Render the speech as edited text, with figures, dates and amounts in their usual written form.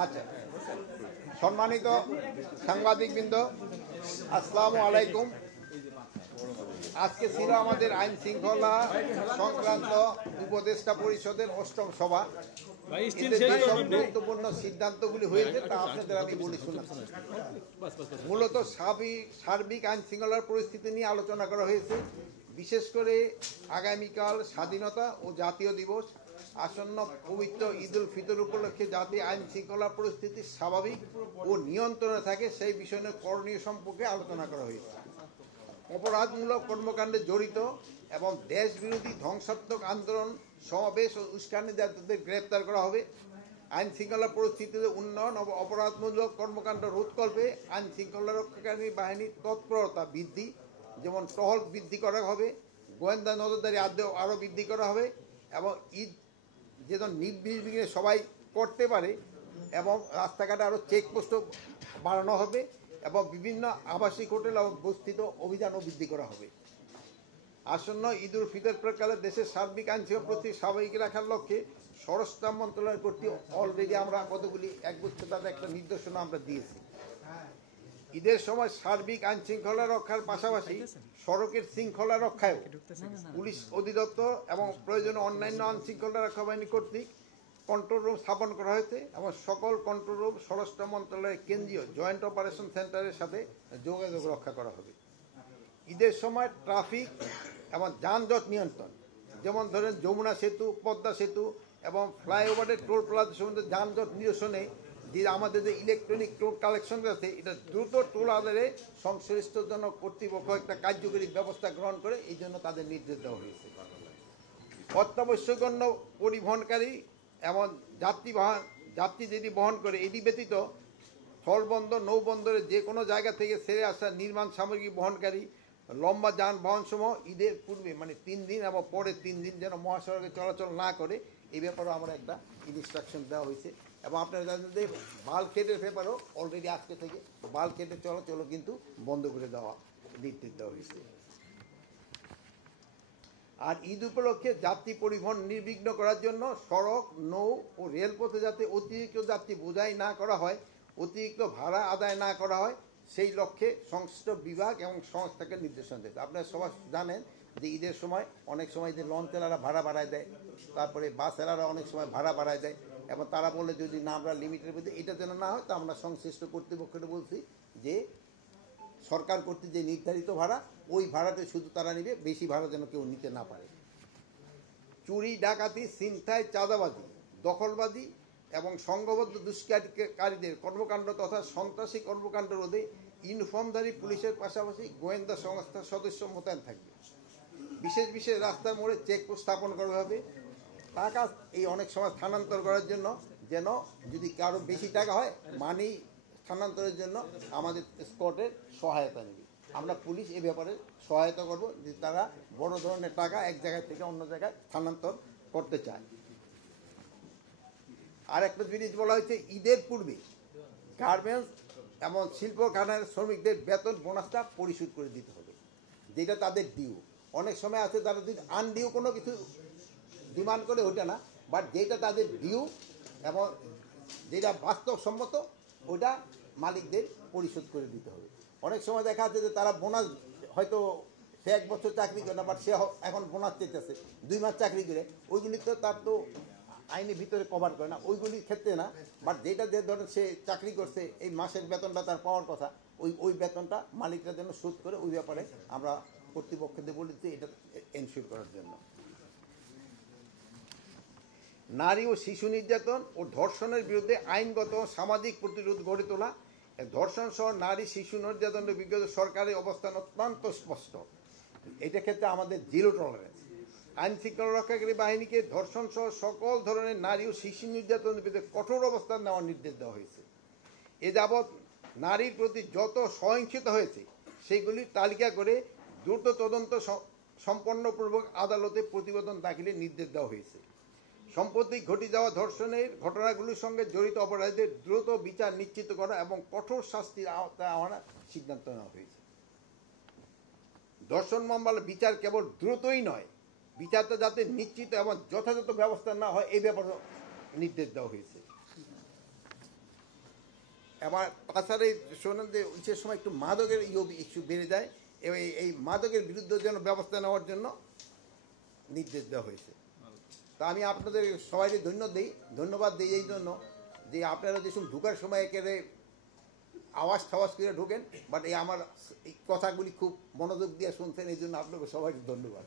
আচ্ছা, সম্মানিত সাংবাদিকবৃন্দ, আসসালামু আলাইকুম। আজকে ছিল আমাদের আইন শৃঙ্খলা সংক্রান্ত উপদেষ্টা পরিষদের 8ম সভা। যেসব গুরুত্বপূর্ণ সিদ্ধান্তগুলি হয়েছে তা আপনাদের আমি বলে শোনাচ্ছি। মূলত সার্বিক আইন শৃঙ্খলার পরিস্থিতি নিয়ে আলোচনা করা হয়েছে। বিশেষ করে আগামীকাল স্বাধীনতা ও জাতীয় দিবস, আসন্ন পবিত্র ঈদ উল ফিতর উপলক্ষে যাতে আইন শৃঙ্খলা পরিস্থিতি স্বাভাবিক ও নিয়ন্ত্রণে থাকে সেই বিষয়ে করণীয় সম্পর্কে আলোচনা করা হয়েছে। অপরাধমূলক কর্মকাণ্ডে জড়িত এবং দেশ বিরোধী ধ্বংসাত্মক আন্দোলন, সমাবেশ ও উস্কানিদারদের গ্রেপ্তার করা হবে। আইন শৃঙ্খলা পরিস্থিতিতে উন্নয়ন ও অপরাধমূলক কর্মকাণ্ড রোধকল্পে আইন শৃঙ্খলা রক্ষাকারী বাহিনীর তৎপরতা বৃদ্ধি, যেমন টহল বৃদ্ধি করা হবে, গোয়েন্দা নজরদারি আরও বৃদ্ধি করা হবে এবং ঈদ যেন নির্বিঘ্নে সবাই করতে পারে এবং রাস্তাঘাটে আরও চেকপোস্টও বাড়ানো হবে এবং বিভিন্ন আবাসিক হোটেল অবস্থিত অভিযানও বৃদ্ধি করা হবে। আসন্ন ঈদ উল ফিতর প্রাক্কালে দেশের সার্বিক আইন শৃঙ্খলা পরিস্থিতি স্বাভাবিক রাখার লক্ষ্যে স্বরাষ্ট্র মন্ত্রণালয় কর্তৃক অলরেডি আমরা কতগুলি একগুচ্ছ তাদের একটা নির্দেশনা আমরা দিয়েছি। ঈদের সময় সার্বিক আইন শৃঙ্খলা রক্ষার পাশাপাশি সড়কের শৃঙ্খলা রক্ষায় পুলিশ অধিদপ্তর এবং প্রয়োজনে অন্যান্য আইন শৃঙ্খলা রক্ষা বাহিনী কর্তৃক কন্ট্রোল রুম স্থাপন করা হয়েছে এবং সকল কন্ট্রোল রুম স্বরাষ্ট্র মন্ত্রণালয়ের কেন্দ্রীয় জয়েন্ট অপারেশন সেন্টারের সাথে যোগাযোগ রক্ষা করা হবে। ঈদের সময় ট্রাফিক এবং যানজট নিয়ন্ত্রণ, যেমন ধরেন যমুনা সেতু, পদ্মা সেতু এবং ফ্লাইওভারের টোল প্লাজা সম্বন্ধে যানজট নিরসনে যে আমাদের যে ইলেকট্রনিক টোল কালেকশন আছে, এটা দ্রুত টোল আদায়ে সংশ্লিষ্ট জন্য কর্তৃপক্ষ একটা কার্যকরী ব্যবস্থা গ্রহণ করে এই জন্য তাদের নির্দেশ দেওয়া হয়েছে। অত্যাবশ্যকীয় পরিবহনকারী এবং যাত্রী যদি বহন করে, এটি ব্যতীত স্থলবন্দর, নৌবন্দরে যে কোনো জায়গা থেকে ছেড়ে আসা নির্মাণ সামগ্রী বহনকারী লম্বা যানবাহন সমূহ ঈদের পূর্বে মানে 3 দিন এবং পরে 3 দিন যেন মহাসড়কে চলাচল না করে, এই ব্যাপারেও আমরা একটা ইনস্ট্রাকশন দেওয়া হয়েছে। এবং আপনারা জানেন যে বাল্কহেডের ব্যাপারেও অলরেডি আজকে থেকে বাল্কহেডের চলাচলও কিন্তু বন্ধ করে দেওয়া নির্দেশ দেওয়া হয়েছে। আর ঈদ উপলক্ষে যাত্রী পরিবহন নির্বিঘ্ন করার জন্য সড়ক, নৌ ও রেলপথে যাতে অতিরিক্ত যাত্রী বোঝাই না করা হয়, অতিরিক্ত ভাড়া আদায় না করা হয়, সেই লক্ষ্যে সংশ্লিষ্ট বিভাগ এবং সংস্থাকে নির্দেশনা দিয়েছে। আপনারা সবাই জানেন যে ঈদের সময় অনেক সময় যে লঞ্চ চালারা ভাড়া বাড়ায় দেয়, তারপরে বাস চালারা অনেক সময় ভাড়া বাড়ায় দেয় এবং তারা বলে যদি না আমরা লিমিটের মধ্যে এটা যেন না হয়, তা আমরা সংশ্লিষ্ট কর্তৃপক্ষকে বলছি যে সরকার কর্তৃক যে নির্ধারিত ভাড়া, ওই ভাড়াতে শুধু তারা নেবে, বেশি ভাড়া যেন কেউ নিতে না পারে। চুরি, ডাকাতি, ছিনতাই, চাঁদাবাজি, দখলবাজি এবং সংঘবদ্ধ দুষ্কৃতিকারীদের কর্মকাণ্ড তথা সন্ত্রাসী কর্মকাণ্ড রোধে ইউনিফর্মধারী পুলিশের পাশাপাশি গোয়েন্দা সংস্থার সদস্য মোতায়েন থাকবে। বিশেষ রাস্তার মোড়ে চেকপোস্ট স্থাপন করা হবে। টাকা এই অনেক সময় স্থানান্তর করার জন্য যেন যদি কারো বেশি টাকা হয়, মানি স্থানান্তরের জন্য আমাদের স্কোয়াডের সহায়তা নেবে। আমরা পুলিশ এ ব্যাপারে সহায়তা করব যে তারা বড় ধরনের টাকা এক জায়গা থেকে অন্য জায়গায় স্থানান্তর করতে চায়। আর একটা জিনিস বলা হয়েছে, ঈদের পূর্বে গার্মেন্টস এবং শিল্প কারখানার শ্রমিকদের বেতন বোনাসটা পরিশোধ করে দিতে হবে, যেটা তাদের ডিউ। অনেক সময় আছে তারা যদি আনডিউ কোনো কিছু ডিমান্ড করে, ওইটা না, বাট যেটা তাদের ডিউ এবং যেটা বাস্তবসম্মত ওটা মালিকদের পরিশোধ করে দিতে হবে। অনেক সময় দেখা যাচ্ছে যে তারা বোনাস, হয়তো সে 1 বছর চাকরি করে না, বাট সে এখন বোনাস চেয়েছে 2 মাস চাকরি করে, ওইগুলি তো তার তো আইনের ভিতরে কভার করে না, ওইগুলির ক্ষেত্রে না। বাট যেটা যে ধরেন সে চাকরি করছে, এই মাসের বেতনটা তার পাওয়ার কথা, ওই বেতনটা মালিকরা যেন শোধ করে, ওই ব্যাপারে আমরা কর্তৃপক্ষদের বলেছি এটা এনশিওর করার জন্য। নারী ও শিশু নির্যাতন ও ধর্ষণের বিরুদ্ধে আইনগত সামাজিক প্রতিরোধ গড়ে তোলা। ধর্ষণ সহ নারী শিশু নির্যাতনের বিরুদ্ধে সরকারের অবস্থান অত্যন্ত স্পষ্ট। এটা ক্ষেত্রে আমাদের 0 টলারেন্স। আইন শৃঙ্খলা রক্ষাকারী বাহিনীকে ধর্ষণ সহ সকল ধরনের নারী ও শিশু নির্যাতনের বিরুদ্ধে কঠোর অবস্থান নেওয়ার নির্দেশ দেওয়া হয়েছে। এ যাবৎ নারীর প্রতি যত সহিংসতা হয়েছে সেগুলির তালিকা করে দ্রুত তদন্ত সম্পন্নপূর্বক আদালতে প্রতিবেদন দাখিলের নির্দেশ দেওয়া হয়েছে। সম্প্রতি ঘটে যাওয়া ধর্ষণের ঘটনাগুলির সঙ্গে জড়িত অপরাধীদের দ্রুত বিচার নিশ্চিত করা এবং কঠোর শাস্তির আওতায় আনার সিদ্ধান্ত নেওয়া হয়েছে। ধর্ষণ মামলার বিচার কেবল দ্রুতই নয়, বিচারটা যাতে নিশ্চিত এবং যথাযথ ব্যবস্থা না হয় এই ব্যাপারে নির্দেশ দেওয়া হয়েছে। এবার তাছাড়া শোনেন যে সে সময় একটু মাদকের ইস্যু বেড়ে যায় এবং এই মাদকের বিরুদ্ধে যেন ব্যবস্থা নেওয়ার জন্য নির্দেশ দেওয়া হয়েছে। তা আমি আপনাদের সবাইকে ধন্যবাদ দিই এই জন্য যে আপনারা যেসব ঢোকার সময় একেবারে আওয়াজ টাওয়াজ করে ঢোকেন, বাট এই আমার এই কথাগুলি খুব মনোযোগ দিয়ে শুনছেন, এই জন্য আপনাকে সবাইকে ধন্যবাদ।